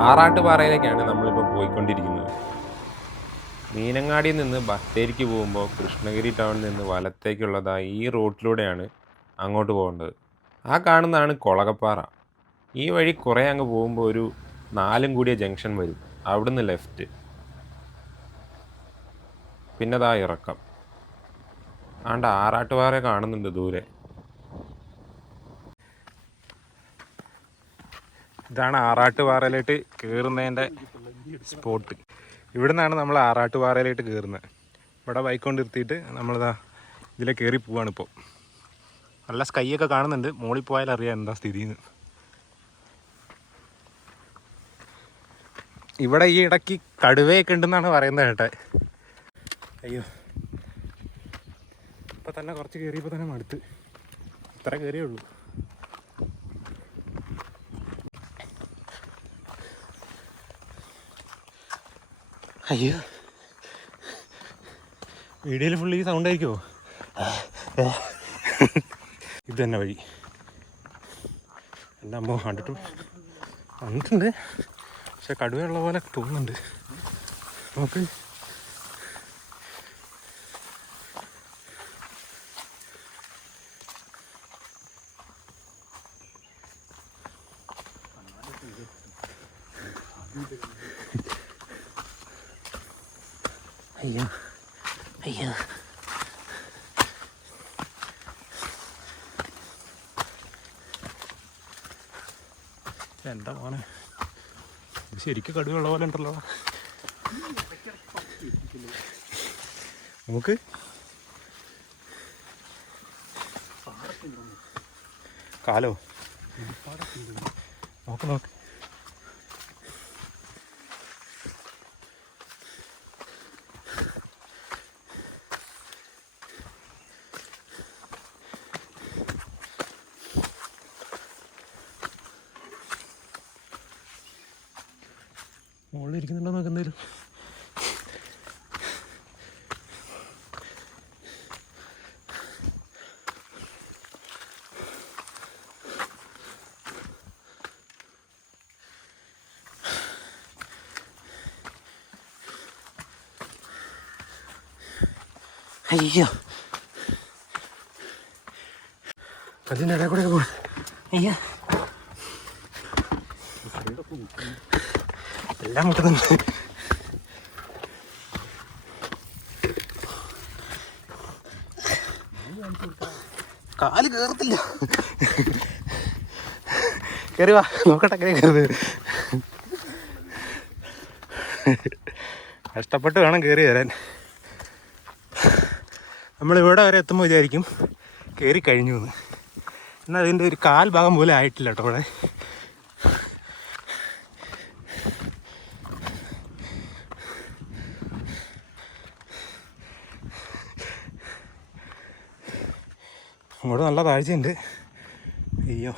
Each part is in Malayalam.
ആറാട്ടുപാറയിലേക്കാണ് നമ്മളിപ്പോൾ പോയിക്കൊണ്ടിരിക്കുന്നത്. മീനങ്ങാടിയിൽ നിന്ന് ബത്തേരിക്ക് പോകുമ്പോൾ കൃഷ്ണഗിരി ടൗണിൽ നിന്ന് വലത്തേക്കുള്ളതായി ഈ റോട്ടിലൂടെയാണ് അങ്ങോട്ട് പോകേണ്ടത്. ആ കാണുന്നതാണ് കൊളകപ്പാറ. ഈ വഴി കുറേ അങ്ങ് പോകുമ്പോൾ ഒരു നാലും കൂടിയ ജംഗ്ഷൻ വരും. അവിടുന്ന് ലെഫ്റ്റ്. പിന്നെ ദാ ഇറക്കം. ആണ്ട് ആറാട്ടുപാറ കാണുന്നുണ്ട് ദൂരെ. ഇതാണ് ആറാട്ടുപാറയിലോട്ട് കയറുന്നതിന്റെ സ്പോട്ട്. ഇവിടെ നിന്നാണ് നമ്മൾ ആറാട്ടുപാറയിലോട്ട് കയറുന്നത് ഇവിടെ ബൈക്ക് കൊണ്ട് നിർത്തിയിട്ട് നമ്മളിതാ ഇതിലെ കയറി പോവാണ് ഇപ്പോൾ നല്ല സ്കൈ ഒക്കെ കാണുന്നുണ്ട്. മോളിൽ പോയാൽ അറിയാം എന്താ സ്ഥിതി എന്ന് ഇവിടെ ഈ ഇടയ്ക്ക് കടുവയൊക്കെ ഉണ്ടെന്നാണ് പറയുന്നത് കേട്ടെ. അയ്യോ. ഇപ്പം തന്നെ കുറച്ച് കയറിയപ്പോൾ തന്നെ മടുത്ത്. ഇത്ര കയറിയേ ഉള്ളൂ. അയ്യോ. വീഡിയോയിൽ ഫുള്ള് ഈ സൗണ്ട് ആയിരിക്കുമോ ഇത് തന്നെ വഴി. എന്റെ അമ്മ കണ്ടിട്ടു കണ്ടിട്ടുണ്ട്. പക്ഷെ കടുവയുള്ള പോലെ തോന്നുന്നുണ്ട്. നമുക്ക് അയ്യോ. അയ്യോ. എന്താ മോനെ? ശരിക്കും കടുവുള്ള പോലെ ഉണ്ടല്ലോ. നമുക്ക് കാലോ? നോക്ക് നോക്ക്. ഇരിക്കുന്നുണ്ടോ നോക്ക് എന്തേലും അയ്യോ. അതിന്റെ ഇടയിൽ കൂടെ പോകണം അയ്യോ. എല്ലാം മുട്ടുന്നുണ്ട് കാൽ കേറത്തില്ല. കയറി വാ നോക്കട്ടെ കയറി കഷ്ടപ്പെട്ട് വേണം കയറി വരാൻ. നമ്മളിവിടെ വരെ എത്തുമ്പോൾ വിചാരിക്കും കയറി കഴിഞ്ഞു എന്ന്. എന്നാൽ അതിന്റെ ഒരു കാൽ ഭാഗം പോലും ആയിട്ടില്ല കേട്ടോ ഇവിടെ. അങ്ങോട്ട് നല്ല താഴ്ചയുണ്ട്. അയ്യോ.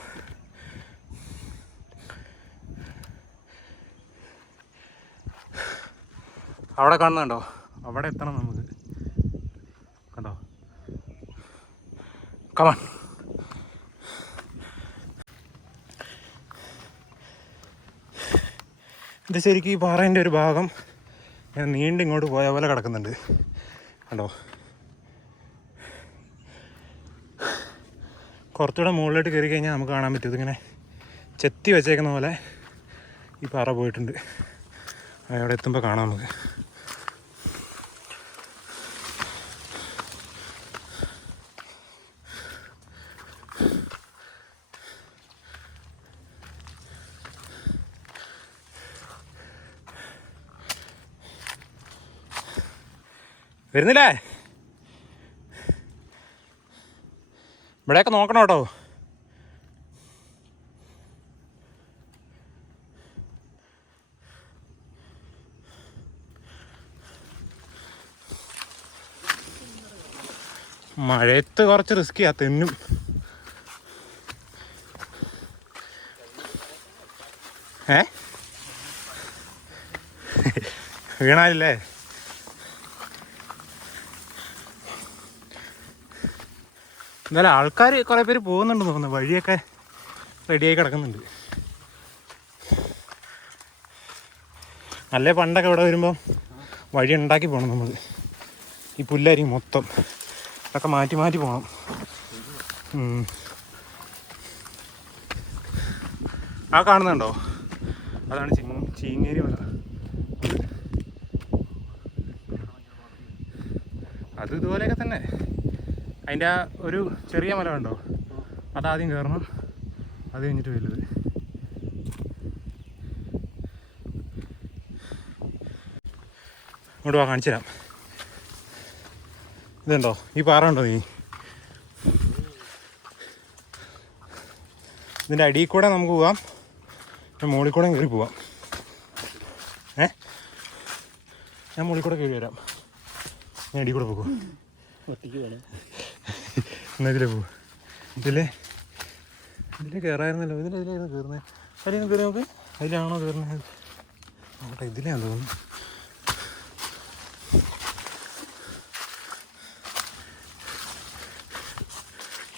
അവിടെ കാണുന്നുണ്ടോ? അവിടെ എത്തണം നമുക്ക്. കണ്ടോ? കമൺ ഇത് ശരിക്കും ഈ പാറേന്റെ ഒരു ഭാഗം ഞാൻ നീണ്ടിങ്ങോട്ട് പോയ പോലെ കിടക്കുന്നുണ്ട്. കണ്ടോ? കുറച്ചുകൂടെ മുകളിലോട്ട് കയറി കഴിഞ്ഞാൽ നമുക്ക് കാണാൻ പറ്റും. ഇതിങ്ങനെ ചെത്തി വെച്ചേക്കുന്ന പോലെ ഈ പാറ പോയിട്ടുണ്ട്. അവിടെ എത്തുമ്പോൾ കാണാം നമുക്ക്. വരുന്നില്ലേ? ഇവിടെയൊക്കെ നോക്കണം കേട്ടോ. മഴയത്ത് കുറച്ച് റിസ്ക്കിയാ തെന്നും ഏ? വീണാലില്ലേ? എന്നാലും ആൾക്കാർ കുറേ പേര് പോകുന്നുണ്ടെന്ന് തോന്നുന്നു. വഴിയൊക്കെ റെഡിയായി കിടക്കുന്നുണ്ട്. നല്ല പണ്ടൊക്കെ ഇവിടെ വരുമ്പോൾ വഴി ഉണ്ടാക്കി പോകണം നമ്മൾ ഈ പുല്ലായിരിക്കും മൊത്തം ഇതൊക്കെ മാറ്റി മാറ്റി പോകണം. ആ കാണുന്നുണ്ടോ? അതാണ് ചീ ചീങ്ങേരി മല. അത് ഇതുപോലെയൊക്കെ അതിന്റെ ആ ഒരു ചെറിയ മല ഉണ്ടോ അതാദ്യം കയറണം അത് കഴിഞ്ഞിട്ട് വലുത് ഇങ്ങോട്ട് വാ കാണിച്ചു തരാം. ഇതുണ്ടോ? ഈ പാറ ഉണ്ടോ നീ? ഇതിന്റെ അടിയിൽ കൂടെ നമുക്ക് പോവാം. മുകളിൽ കൂടെ കയറി പോവാം. ഏ? ഞാൻ മുകളിൽ കൂടെ കയറി വരാം. ഞാൻ അടിയിൽ കൂടെ പോകും ഒറ്റയ്ക്ക് എന്നാ പോവും ഇതിലെ? ഇതിലെ കയറായിരുന്നല്ലോ ഇതിലെ ഇതിലായിരുന്നു കയറുന്നത് അതിലൊന്നും കയറി നോക്ക് അതിലാണോ കയറുന്നത് നോക്കട്ടെ ഇതിലാന്ന് തോന്നുന്നു.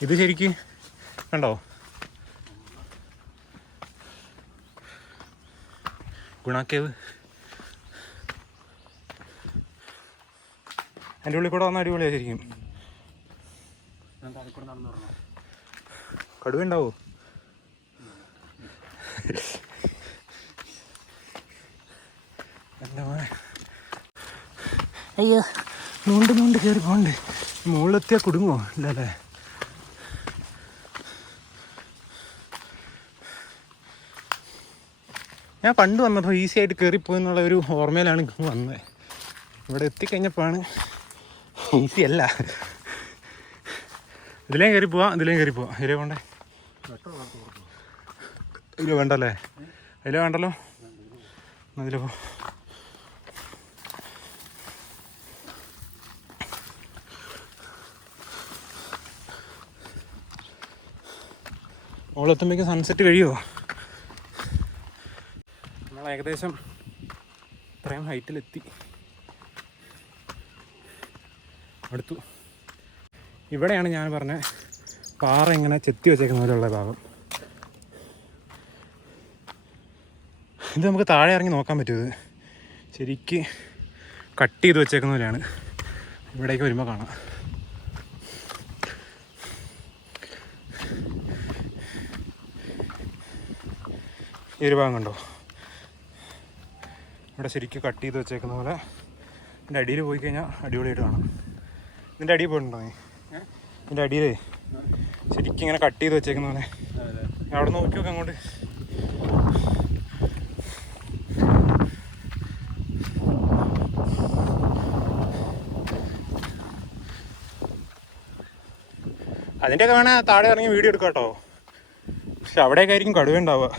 ഇത് ശരിക്ക് കണ്ടോ? ഗുണാക്കേവ്. എന്റെ ഉള്ളിൽ കൂടെ വന്ന അടിപൊളിയാണ് ശരിക്കും ഞാൻ താഴെക്കൂടെ നടന്നു പറഞ്ഞോ കടുവ ഉണ്ടാവോ അല്ല മോനെ. അയ്യോ നൂണ്ട് നൂണ്ട് കയറി പോണ്ട് മുകളിലെത്തിയാൽ കുടുങ്ങോ ഇല്ലല്ലേ? ഞാൻ പണ്ട് വന്നപ്പോൾ ഈസി ആയിട്ട് കയറിപ്പോയെന്നുള്ള ഒരു ഓർമ്മയിലാണ് വന്നത് ഇവിടെ എത്തിക്കഴിഞ്ഞപ്പോഴാണ് ഈസി അല്ല. ഇതിലേം കയറി പോവാം ഇതിലേം കയറി പോവാം. ഇതിലേ വേണ്ടേ ഇതിൽ വേണ്ടല്ലേ? അതിലേ വേണ്ടല്ലോ? അതിൽ പോ. ഓളെത്തുമ്പോഴേക്കും സൺസെറ്റ് കഴിയുമോ നമ്മൾ ഏകദേശം ഇത്രയും ഹൈറ്റിലെത്തി അടുത്തു. ഇവിടെയാണ് ഞാൻ പറഞ്ഞ പാറ ഇങ്ങനെ ചെത്തി വെച്ചേക്കുന്ന പോലെയുള്ള ഭാഗം. ഇത് നമുക്ക് താഴെ ഇറങ്ങി നോക്കാൻ പറ്റും ശരിക്ക് കട്ട് ചെയ്ത് വെച്ചേക്കുന്ന പോലെയാണ്. ഇവിടേക്ക് വരുമ്പോൾ കാണാം. ഈ ഒരു ഭാഗം കണ്ടോ? ഇവിടെ ശരിക്കും കട്ട് ചെയ്ത് വെച്ചേക്കുന്ന പോലെ ഇതിന്റെ അടിയിൽ പോയി കഴിഞ്ഞാൽ അടിപൊളിയായിട്ട് കാണാം. ഇതിന്റെ അടിയിൽ പോയിട്ടുണ്ടോ നീ? ഇതിന്റെ അടിയിൽ ശരിക്കും ഇങ്ങനെ കട്ട് ചെയ്ത് വെച്ചേക്കുന്ന പോലെ. അവിടെ നോക്കി നോക്കാം അങ്ങോട്ട്. അതിന്റെയൊക്കെ വേണേൽ താഴെ ഇറങ്ങി വീഡിയോ എടുക്കാം കേട്ടോ. പക്ഷെ അവിടെയൊക്കെ ആയിരിക്കും കടുവ ഉണ്ടാവുക.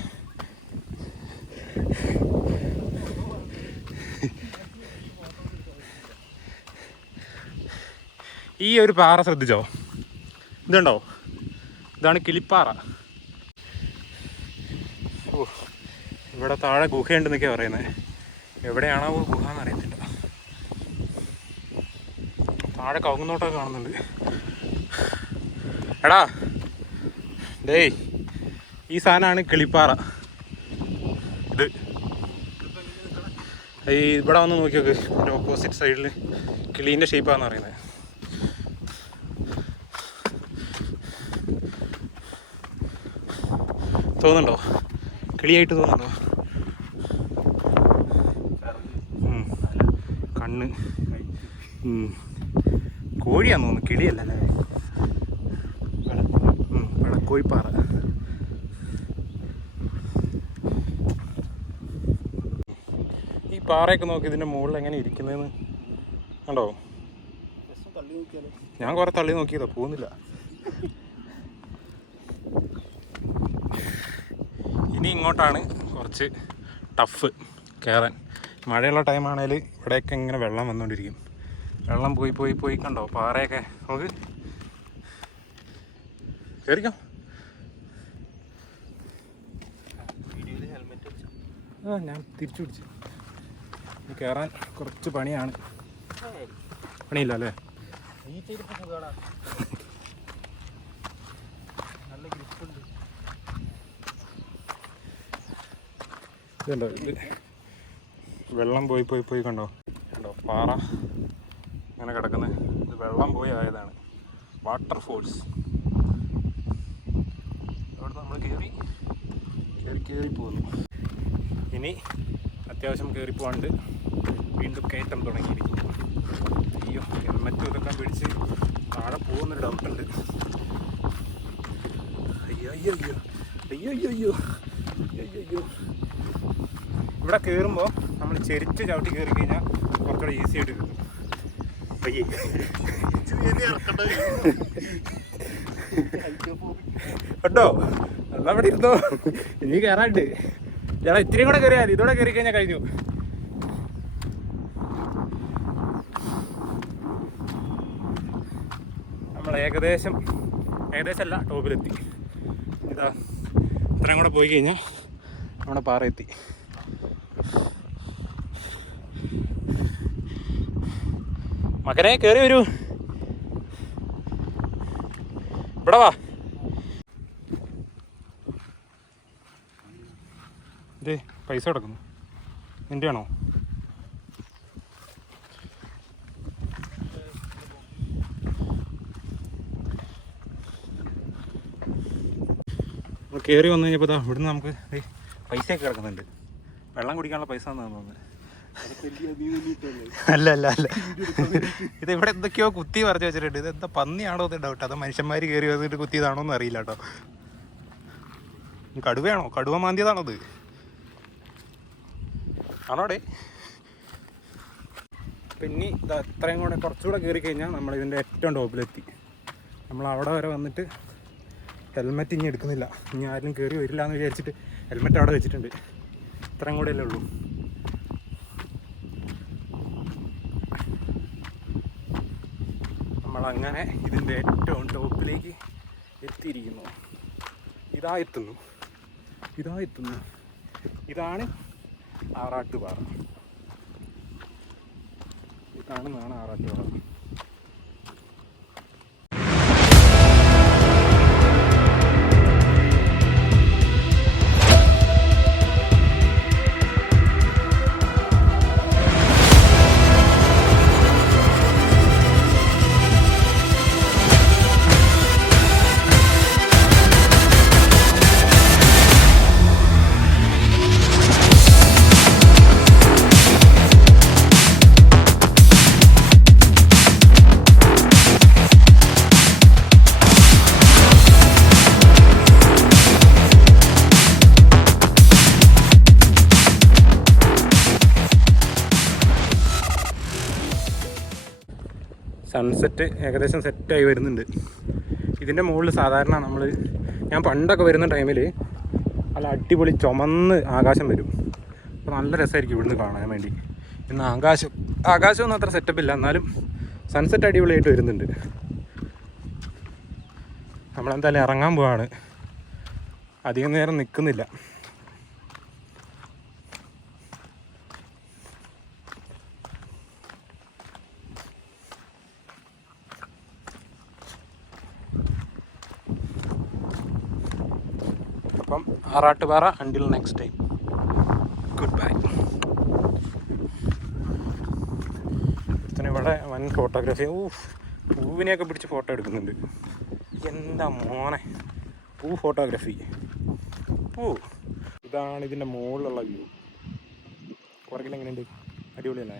ഈ ഒരു പാറ ശ്രദ്ധിച്ചോ? ഇതുണ്ടോ? ഇതാണ് കിളിപ്പാറ. ഓ ഇവിടെ താഴെ ഗുഹയുണ്ടെന്നൊക്കെയാ പറയുന്നത് എവിടെയാണോ ഗുഹ എന്ന് അറിയത്തില്ല താഴെ കവുങ്ങുന്നോട്ടൊക്കെ കാണുന്നുണ്ട്. എടാ ഡേയ് ഈ സാധനമാണ് കിളിപ്പാറ. ഇത്. ഈ ഇവിടെ വന്ന് നോക്കി നോക്ക് ഓപ്പോസിറ്റ് സൈഡിൽ കിളീന്റെ ഷേപ്പാന്ന് പറയുന്നത് തോന്നുന്നുണ്ടോ? കിളിയായിട്ട് തോന്നുന്നുണ്ടോ? ഉം. കണ്ണ്. കോഴിയാന്ന് തോന്നുന്നു. കിളിയല്ല അല്ലേ? വെടക്കോഴിപ്പാറ ഈ പാറയൊക്കെ നോക്കി ഇതിന്റെ മുകളിൽ എങ്ങനെ ഇരിക്കുന്നതെന്ന് കണ്ടോ? ഞാൻ കുറെ തള്ളി നോക്കിയതാ. പോകുന്നില്ല. ഇനി ഇങ്ങോട്ടാണ് കുറച്ച് ടഫ് കയറാൻ. മഴയുള്ള ടൈമാണേൽ ഇവിടെയൊക്കെ ഇങ്ങനെ വെള്ളം വന്നുകൊണ്ടിരിക്കും വെള്ളം പോയി പോയി പോയി കണ്ടോ? പാറയൊക്കെ. നമുക്ക് കയറിക്കോ ആ ഞാൻ തിരിച്ചു പിടിച്ചു. കയറാൻ കുറച്ച് പണിയാണ്. പണിയില്ല അല്ലേ? ഇതുണ്ടോ? വെള്ളം പോയി പോയി പോയി കണ്ടോ? കണ്ടോ? പാറ ഇങ്ങനെ കിടക്കുന്നത് ഇത് വെള്ളം പോയി ആയതാണ്. വാട്ടർഫോൾസ് അവിടെ നമ്മൾ കയറി കയറി കയറി പോകുന്നു ഇനി അത്യാവശ്യം കയറി പോകാണ്ട് വീണ്ടും കയറ്റം തുടങ്ങിയിരിക്കുന്നു. അയ്യോ ഹെൽമറ്റ് ഇതൊക്കെ പിടിച്ച് താഴെ പോകുന്നൊരു ഡൗട്ടുണ്ട്. അയ്യോ അയ്യോ. അയ്യോ അയ്യോ അയ്യോ. അയ്യോ അയ്യോ. ഇവിടെ കയറുമ്പോൾ നമ്മൾ ചെരിച്ച് ചവിട്ടി കയറി കഴിഞ്ഞാൽ കുറച്ചുകൂടെ ഈസി ആയിട്ട് കിട്ടും. അയ്യേ. കേട്ടോ. അല്ല അവിടെ ഇരുന്നോ? ഇനി കയറാണ്ട് ചേട്ടാ ഇത്തിരി കൂടെ കയറിയാൽ മതി. ഇതോടെ കയറി കഴിഞ്ഞാൽ കഴിഞ്ഞു. നമ്മൾ ഏകദേശം ഏകദേശം അല്ല ടോപ്പിലെത്തി. ഇതാ ഇത്രയും കൂടെ പോയി കഴിഞ്ഞാൽ നമ്മുടെ പാറ എത്തി മകനെ കയറി വരൂ. ഇവിടെ വാ. പൈസ കിടക്കുന്നു. നിന്റെ ആണോ? കയറി വന്നു കഴിഞ്ഞപ്പോൾ ഇവിടുന്ന് നമുക്ക് പൈസയൊക്കെ കിടക്കുന്നുണ്ട്. വെള്ളം കുടിക്കാനുള്ള പൈസ തന്നെ തോന്നുന്നത് അല്ല അല്ല അല്ല. ഇത് ഇവിടെ എന്തൊക്കെയോ കുത്തി പറഞ്ഞു വെച്ചിട്ടുണ്ട്. ഇത് എന്താ പന്നിയാണോ എന്ന് ഡൗട്ട് അത് മനുഷ്യന്മാര് കയറി വന്നിട്ട് കുത്തിയതാണോന്ന് അറിയില്ല കേട്ടോ. കടുവയാണോ? കടുവ മാന്തിയതാണോ അത് ആണോടെ പിന്നെ ഇത് അത്രയും കൂടെ കുറച്ചുകൂടെ കയറി കഴിഞ്ഞാൽ നമ്മൾ ഇതിന്റെ ഏറ്റവും ടോപ്പിലെത്തി. നമ്മൾ അവിടെ വരെ വന്നിട്ട് ഹെൽമെറ്റ് ഇനി എടുക്കുന്നില്ല. ഇനി ആരും കയറി വരില്ല എന്ന് വിചാരിച്ചിട്ട് ഹെൽമെറ്റ് അവിടെ വെച്ചിട്ടുണ്ട്. ഇത്രയും കൂടെ അല്ലേ ഉള്ളൂ. നമ്മളങ്ങനെ ഇതിന്റെ ഏറ്റവും ടോപ്പിലേക്ക് എത്തിയിരിക്കുന്നു. ഇതാ എത്തുന്നു. ഇതാ എത്തുന്നു. ഇതാണ് ആറാട്ടുപാറ. ഈ കാണുന്നതാണ് ആറാട്ടുപാറ. സൺസെറ്റ് ഏകദേശം സെറ്റായി വരുന്നുണ്ട്. ഇതിന്റെ മുകളിൽ സാധാരണ നമ്മൾ ഞാൻ പണ്ടൊക്കെ വരുന്ന ടൈമിൽ നല്ല അടിപൊളി ചുമന്ന് ആകാശം വരും. അപ്പോൾ നല്ല രസമായിരിക്കും ഇവിടുന്ന് കാണാൻ വേണ്ടി. ഇന്ന് ആകാശം ആകാശമൊന്നും അത്ര സെറ്റപ്പ് ഇല്ല. എന്നാലും സൺസെറ്റ് അടിപൊളിയായിട്ട് വരുന്നുണ്ട്. നമ്മളെന്തായാലും ഇറങ്ങാൻ പോവാണ്. അധികം നേരം നിൽക്കുന്നില്ല അപ്പം ആറാട്ടുപാറ അണ്ടിൽ നെക്സ്റ്റ് ടൈം ഗുഡ് ബൈ ഇവിടെ വൻ ഫോട്ടോഗ്രാഫി ഊ പൂവിനെയൊക്കെ പിടിച്ച് ഫോട്ടോ എടുക്കുന്നുണ്ട്. എന്താ മോനെ? പൂ ഫോട്ടോഗ്രാഫി ഓ ഇതാണ് ഇതിന്റെ മുകളിലുള്ള വ്യൂ പുറകിൽ എങ്ങനെയുണ്ട്? അടിപൊളിയല്ലേ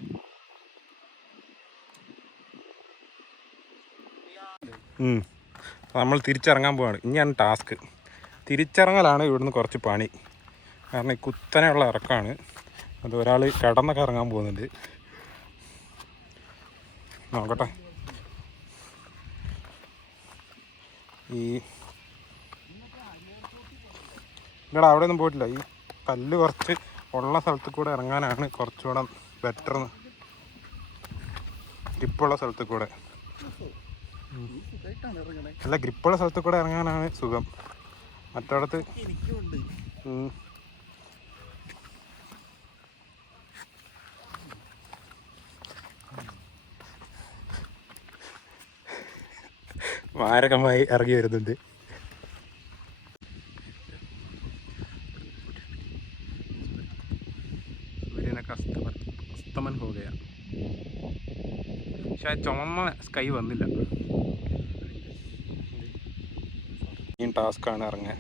നമ്മൾ തിരിച്ചിറങ്ങാൻ പോവാണ്. ഇനിയാണ് ടാസ്ക് തിരിച്ചിറങ്ങലാണ് ഇവിടുന്ന് കുറച്ച് പണി. കാരണം ഈ കുത്തനെയുള്ള ഇറക്കമാണ് അത് ഒരാൾ കിടന്നൊക്കെ ഇറങ്ങാൻ പോകുന്നുണ്ട്. നോക്കട്ടെ. ഈ ഇല്ലടാ അവിടെ ഒന്നും പോയിട്ടില്ല. ഈ കല്ല് കുറച്ച് ഉള്ള സ്ഥലത്ത് കൂടെ ഇറങ്ങാനാണ് കുറച്ചുകൂടെ ബെറ്റർ ഗ്രിപ്പുള്ള സ്ഥലത്ത് കൂടെ. അല്ല ഗ്രിപ്പുള്ള സ്ഥലത്ത് കൂടെ ഇറങ്ങാനാണ് സുഖം. മറ്റടത്ത്. മാരകമായി ഇറങ്ങി വരുന്നുണ്ട്. സൂര്യനൊക്കെ പോവുകയാണ്. പക്ഷെ ചുമന്ന സ്കൈ വന്നില്ല. ടാസ്ക്കാണ് ഇറങ്ങാൻ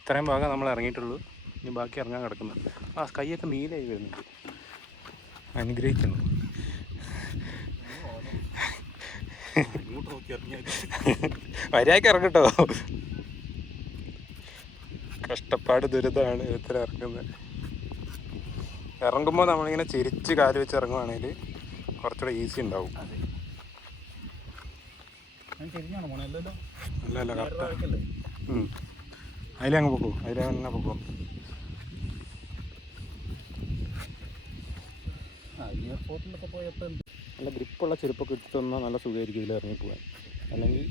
ഇത്രയും ഭാഗം നമ്മൾ ഇറങ്ങിയിട്ടുള്ളൂ. ഇനി ബാക്കി ഇറങ്ങാൻ കിടക്കുന്നു ആ സ്കൈയൊക്കെ നീലായി വരുന്നുണ്ട്. അനുഗ്രഹിക്കുന്നു. മര്യാദയ്ക്ക് ഇറങ്ങട്ടോ. കഷ്ടപ്പാട് ദുരിതമാണ് ഇത്ര ഇറങ്ങുന്നത് ഇറങ്ങുമ്പോൾ നമ്മളിങ്ങനെ ചിരിച്ച് കാൽ വെച്ച് ഇറങ്ങുവാണെങ്കിൽ കുറച്ചുകൂടെ ഈസി ഉണ്ടാവും ഞാൻ തിരിഞ്ഞാണ് പോണേ അല്ലല്ലോ അല്ല അല്ല കറക്റ്റ് അതിലങ്ങ് പൊക്കോ അതിലങ്ങനെ തന്നെ പൊക്കോ. എയർപോർട്ടിലൊക്കെ പോയപ്പോൾ നല്ല ഗ്രിപ്പുള്ള ചെരുപ്പൊക്കെ ഇട്ടിട്ട് തന്നാൽ നല്ല സുഖമായിരിക്കും ഇതിൽ ഇറങ്ങി പോകാൻ അല്ലെങ്കിൽ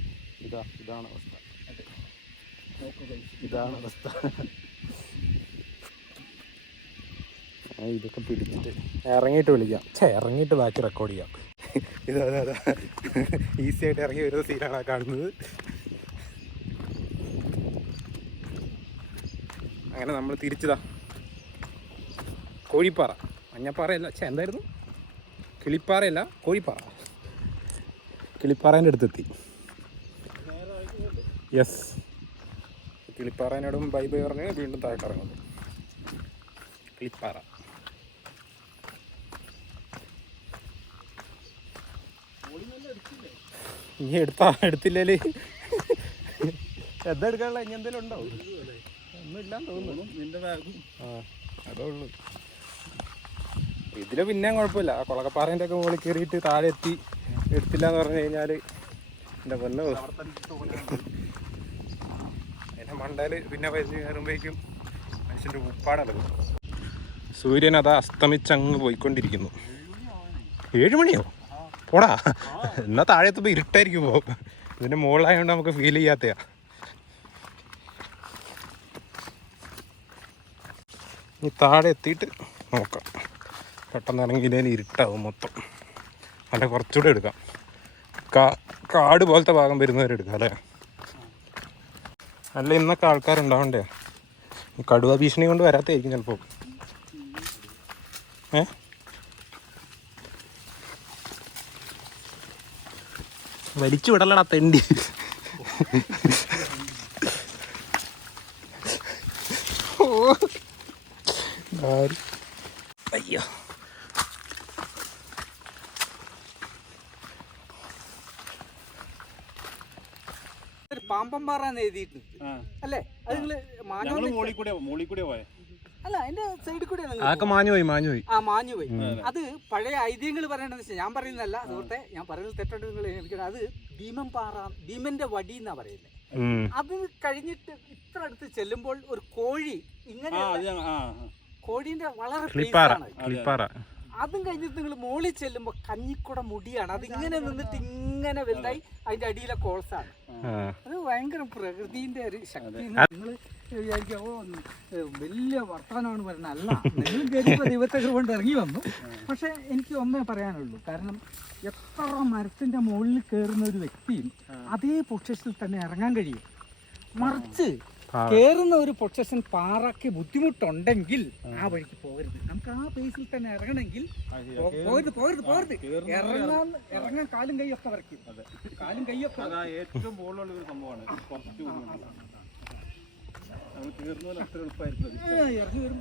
ഇതാ ഇതാണ് അവസ്ഥ. ഇതാണ് അവസ്ഥ. ഇതൊക്കെ പിടിച്ചിട്ട്. ഇറങ്ങിയിട്ട് വിളിക്കാം. ഛേ ഇറങ്ങിയിട്ട് ബാക്കി റെക്കോർഡ് ചെയ്യാം. ഇതാ ഈസി ആയിട്ട് ഇറങ്ങി വരുന്ന സീനാണ് ആ കാണുന്നത്. അങ്ങനെ നമ്മൾ തിരിച്ചതാ. കോഴിപ്പാറ. മഞ്ഞപ്പാറയല്ല ചേ എന്തായിരുന്നു? കിളിപ്പാറയല്ല കോഴിപ്പാറ. കിളിപ്പാറേന്റെ അടുത്തെത്തി. യെസ് കിളിപ്പാറേനോടും ബൈ ബൈ പറഞ്ഞ് വീണ്ടും താഴെ ഇറങ്ങുന്നു കിളിപ്പാറ. ഇനി എടുത്താ എടുത്തില്ലേൽ? എന്താ എടുക്കാനുള്ള? ഇനി എന്തെങ്കിലും ഉണ്ടോ? ഒന്നും തോന്നുന്നു. നിന്റെ ബാഗും ആ. അതേ ഉള്ളൂ. ഇതിൽ പിന്നെ കുഴപ്പമില്ല. ആ കൊളക്കപ്പാറേന്റെ ഒക്കെ മുകളിൽ കയറിയിട്ട് താഴെ എത്തി. എടുത്തില്ല എന്ന് പറഞ്ഞു കഴിഞ്ഞാൽ എന്റെ പൊന്നോ അതിന്റെ മണ്ടയിൽ പിന്നെ വലിച്ച് കയറുമ്പോഴേക്കും മനുഷ്യന്റെ ഉപ്പാടല്ലോ? സൂര്യൻ അത് അസ്തമിച്ചങ്ങ് പോയിക്കൊണ്ടിരിക്കുന്നു. ഏഴ് മണിയോ പോടാ. എന്നാ താഴെ എത്തുമ്പോൾ ഇരുട്ടായിരിക്കും പോകും ഇതിന്റെ മുകളിലായതുകൊണ്ട് നമുക്ക് ഫീൽ ചെയ്യാത്തയാ. ഇനി താഴെ എത്തിയിട്ട് നോക്കാം. പെട്ടെന്ന് ഇറങ്ങിയില്ലേ ഇരുട്ടാവും മൊത്തം. അല്ല കുറച്ചുകൂടെ എടുക്കാം. കാ കാട് പോലത്തെ ഭാഗം വരുന്നവരെ എടുക്കാം അല്ലേ? അല്ല ഇന്നൊക്കെ ആൾക്കാരുണ്ടാവണ്ടേ? കടുവ ഭീഷണി കൊണ്ട് വരാത്തായിരിക്കും ചിലപ്പോൾ ഏ? വലിച്ചു വിടലടാ തെണ്ടി? അയ്യോ. പാമ്പം പാറാന്ന് എഴുതിയിട്ടുണ്ട്. അല്ലേ? അത് നിങ്ങൾ മോളിക്കൂടെ മോളിക്കൂടെ മോളിൽ കൂടെ മോളിൽ കൂടെ പോയെ. അല്ല അതിന്റെ സൈഡിൽ കൂടെ അതൊക്കെ മാഞ്ഞു പോയി മാഞ്ഞു പോയി ആ മാഞ്ഞു പോയി അത് പഴയ ഐതിഹ്യങ്ങൾ പറയണെന്ന് വെച്ചാൽ ഞാൻ പറയുന്നതല്ല സുഹൃത്തെ ഞാൻ പറയുന്നത് തെറ്റുണ്ട് നിങ്ങൾ എനിക്കത് അത് ഭീമൻ പാറ ഭീമന്റെ വടി എന്നാ പറയുന്നത്. അത് കഴിഞ്ഞിട്ട് ഇത്ര അടുത്ത് ചെല്ലുമ്പോൾ ഒരു കോഴി ഇങ്ങനെ. കോഴീന്റെ വളരെ അതും. കഴിഞ്ഞിട്ട് നിങ്ങൾ മോളിൽ ചെല്ലുമ്പോൾ കഞ്ഞിക്കുട മുടിയാണ്. അത് ഇങ്ങനെ നിന്നിട്ട് ഇങ്ങനെ വലുതായി അതിന്റെ അടിയിലെ കോൾസാണ് ആ. അത് ഭയങ്കര പ്രകൃതിന്റെ ഒരു ശക്തി. നിങ്ങൾ വിചാരിക്കുക ഓ വലിയ വർത്തമാനമാണ് പറയുന്നത്. അല്ല നിങ്ങൾ കയറിയപ്പോൾ ദൈവത്തെ കൊണ്ട് ഇറങ്ങി വന്നു. പക്ഷെ എനിക്ക് ഒന്നേ പറയാനുള്ളൂ. കാരണം എത്ര മരത്തിന്റെ മുകളിൽ കയറുന്ന ഒരു വ്യക്തിയും അതേ പൊക്ഷത്തിൽ തന്നെ ഇറങ്ങാൻ കഴിയും. മറിച്ച്. കയറുന്ന ഒരു പൊസിഷൻ പാറയ്ക്ക് ബുദ്ധിമുട്ടുണ്ടെങ്കിൽ ആ. വഴിക്ക് പോകരുത്. നമുക്ക് ആ പേസിൽ തന്നെ ഇറങ്ങണമെങ്കിൽ പോരുത് പോകരുത് പോകരുത് പോകരുത്. ഇറങ്ങാൻ ഇറങ്ങാൻ കാലും കൈയൊക്കെ വരയ്ക്കും. കാലും കൈയൊക്കെ ഏറ്റവും ഒരു സംഭവമാണ്. ഇറങ്ങി വരുമ്പോൾ